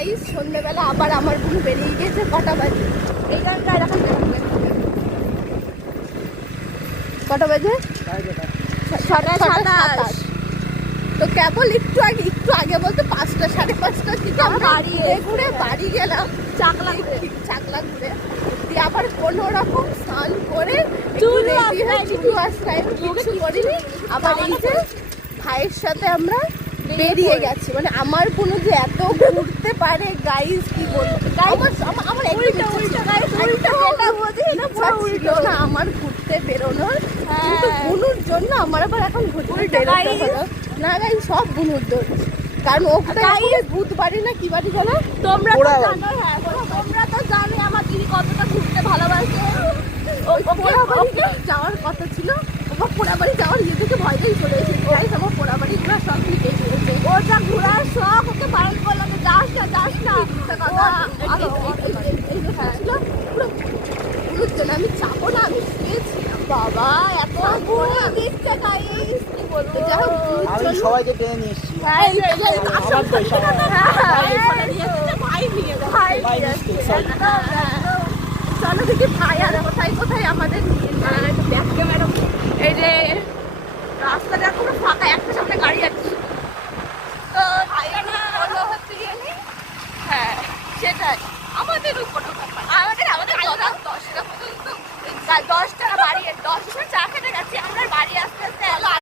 Guys সন্ধ্যেবেলা আবার আমার বোন বেরিয়ে গেছে। কটা বাজে? এই গানটা এরকম কটা বাজে? 6:27। তো কেবল একটু আগে বলতে 5টা 5:30টার দিকে আমরা ঘুরে বাড়ি গেলাম চাকলা ঘুরে দিয়ে আবার কোনো রকম স্নান করে কিছু করিনি। আবার এই যে ভাইয়ের সাথে আমরা বেরিয়ে গেছি। মানে আমার কোনো যে এত ঘুরতে পারে গাইস কি বলবো, আমার আমার ঘুরতে বেরোনোর, কিন্তু বুনুর জন্য আমার আবার এখন ঘুরতে বেরোতে হলো না গাইস, সব বুনুর জন্য। কারণ ওখানে ভূত বাড়ি না কি বাড়ি জানো তোমরা তো জানো। হ্যাঁ তোমরা তো জানো আমার দিদি কতটা ঘুরতে ভালোবাসে। যাওয়ার কথা ছিল, আমার পোড়াবাড়ি যাওয়ার ইয়ে থেকে ভয় পেয়ে চলে এসেছে গাইস। আমার পোড়াবাড়ি ঘোরা সব মিটে গিয়েছে। ওটা ঘোরার শখ, ওকে বারণ করলাম যাস না আমি চাপো না, আমি শুয়েছিলাম বাবা এত দিচ্ছে গাইস কি বলবো। আমি সবাইকে টেনে নিয়ে এসেছি। চলো দেখি ভাই আর কোথায় আমাদের নিয়ে যায়। এই যে রাস্তাটা পুরো ফাঁকা, একটা সামনে গাড়ি আছে তো ভাইয়া না হলো হচ্ছে হ্যাঁ সেটাই আমাদের কোনো ব্যাপার। আমাদের 10টা পর্যন্ত 10টা বাড়ি 10